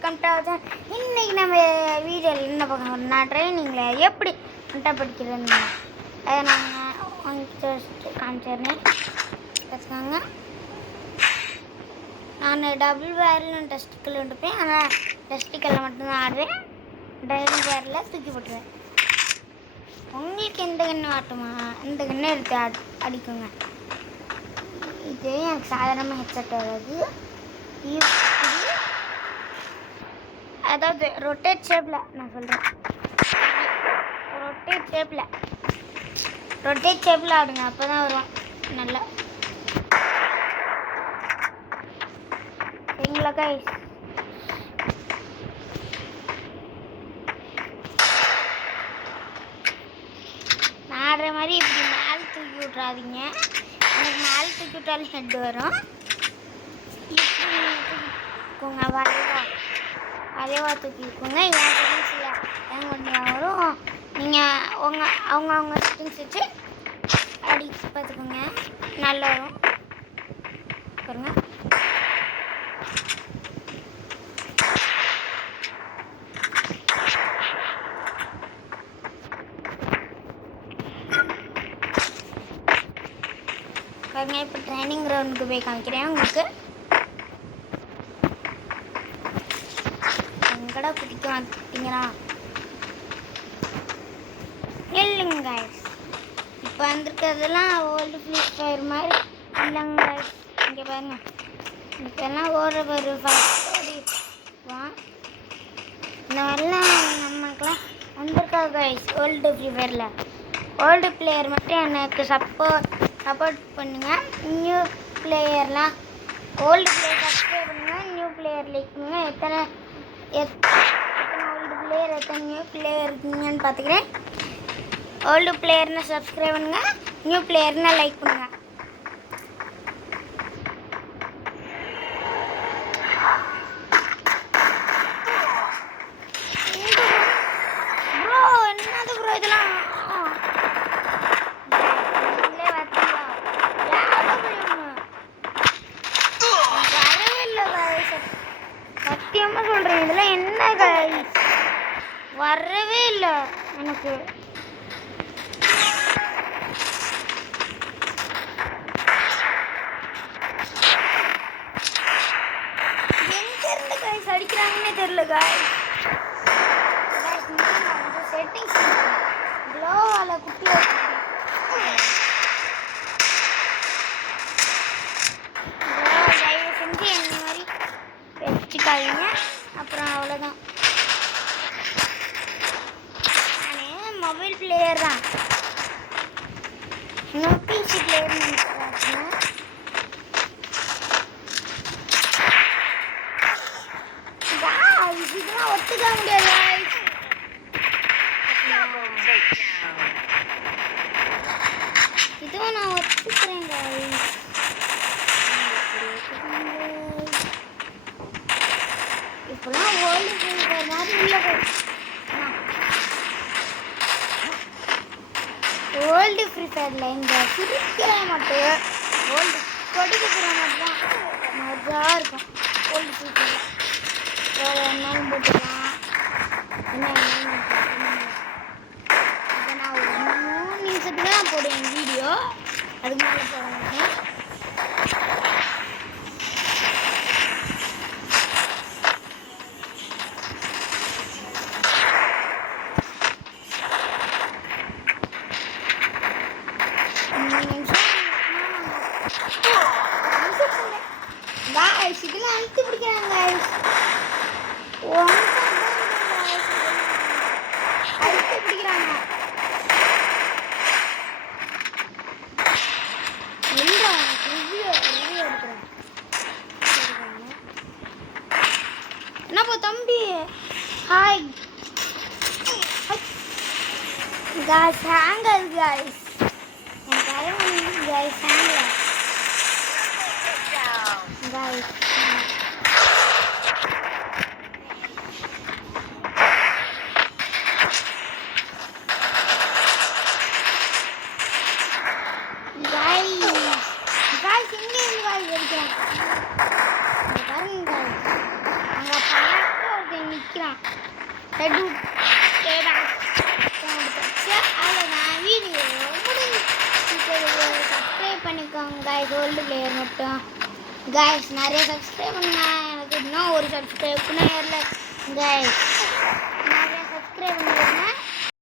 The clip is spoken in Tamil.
Welcome to our. இன்னைக்கு நம்ம வீடியோவில் என்ன பார்க்க போறோம்னா ட்ரைனிங்கில் எப்படி அட்டை படிக்கிறதுன்னு அதை நாங்கள் உங்களுக்கு காமிச்சிடுறேன். வச்சுக்கோங்க. நான் டபுள் பேரலும் டெஸ்டிக்கல் எடுப்பேன். ஆனால் டெஸ்டிக்கலில் மட்டும்தான் ஆடுவேன். டபுள் பேரில் தூக்கி போட்டுருவேன். உங்களுக்கு எந்த கண்ணு ஆட்டுமா இந்த கண்ணை எடுத்து அடிக்குங்க. இது எனக்கு சாதாரணமாக ஹெட்செட் வராது. அதாவது ரொட்டேட் ஷேப்பில் நான் சொல்கிறேன். ரொட்டேட் ஷேப்பில் ஆடுங்க, அப்போ தான் வரும் நல்லா. சரிங்களா கைஸ்? நான் ஆடுற மாதிரி இப்படி மேலே தூக்கி விட்றாதீங்க. எனக்கு மேலே தூக்கி விட்டாலும் ஹெட் வரும். தூக்கிக்கோங்க, வளைவா தூக்கிக்கோங்க. என் செட்டிங்ஸில் எங்கே ஒன்று வரும். நீங்கள் அவங்க செட்டிங்ஸ் வச்சு அடி பார்த்துக்கோங்க, நல்லா வரும் பாருங்க. பாருங்க, இப்போ ட்ரைனிங் கிரவுண்டுக்கு போய் காமிக்கிறேன் உங்களுக்கு. எங்கடா குதிக்க வந்துட்டீங்களா? இல்லைங்க கைஸ், இப்போ வந்திருக்கிறதுலாம் ஓல்டு ஃப்ரீ ஃபயர் மாதிரி இல்லைங்க கைஸ். இங்கே பாருங்க, இப்போல்லாம் ஒரு ஓடிவான். இந்த மாதிரிலாம் நமக்குலாம் வந்திருக்காது கைஸ். ஓல்டு ஃப்ரீ ஃபயரில் ஓல்டு பிளேயர் மட்டும் எனக்கு சப்போர்ட் பண்ணுங்கள். நியூ பிளேயர்லாம் ஓல்டு பிளேயர் சப்ஸ்கிரைப் பண்ணுங்கள், நியூ பிளேயர் லைக் பண்ணுங்கள். எத்தனை ஓல்டு பிளேயர் எத்தனை நியூ பிளேயர் இருக்கீங்கன்னு பார்த்துக்கிறேன். ஓல்டு பிளேயர்னா சப்ஸ்கிரைப் பண்ணுங்கள், நியூ பிளேயர்னா லைக் பண்ணுங்கள். ப்ரோ என்னது ப்ரோ இதெல்லாம்? சத்தியமாக சொல்கிறேன், இதெல்லாம் என்ன கைஸ் வரவே இல்லை எனக்கு. எங்கேருந்து கைஸ் அடிக்கிறாங்கன்னே தெரியல கைஸ். செட்டிங்ஸ் க்ளோவால் குட்டி தயவு செஞ்சு என்ன மாதிரி வச்சுக்காதீங்க, அப்புறம் அவ்வளோதான். நான் மொபைல் பிளேயர் தான், இன்னும் பிசி பிளேயர்னு நினைக்கிறேன். இதெல்லாம் ஒத்துக்க முடியாது. இதுவும் நான் ஒத்துக்கிறேன் கைஸ். இப்போலாம் ஓல்டு ஃப்ரீ ஃபயர் மாதிரி இல்லை கைஸ். ஓல்டு ஃப்ரீ ஃபயரில் இந்த சிரிக்கிற மட்டும் ஓல்டு கொடிக்கிற மட்டும் தான் மஜாக இருக்கும். ஓல்டு ஃப்ரீ ஃபயரில் வேறு என்னன்னு போட்டுக்கலாம். இதை நான் ஒரு 3 நிமிஷத்துக்கு தான் போடுவேன் வீடியோ, அதுக்கு மேலே போட மாட்டேன். guys, இதெல்லாம் அழுத்தி பிடிக்கிறாங்க guys. அழுத்தி பிடிக்கிறாங்க. என்னப்பா தம்பி? ஹாய் guys, ஹேங் ஆகுது guys. என் தலைவன் guys ஹேங் guys. guys இங்கே guys இருக்கேன் பாருங்க guys. அங்கே பழக்கம் அவ்வளோதான் அவ்வளோதான் வீடியோ சப்ஸ்கிரைப் பண்ணிக்கோங்க கைஸ் ஓல்டு பிளேயர் மட்டும் கைஸ் நிறைய சப்ஸ்கிரைப் பண்ணுங்க எனக்கு இன்னும் ஒரு சப்ஸ்கிரைப் பண்ண ஏறல கைஸ் நிறைய சப்ஸ்கிரைப் பண்ணிடுங்க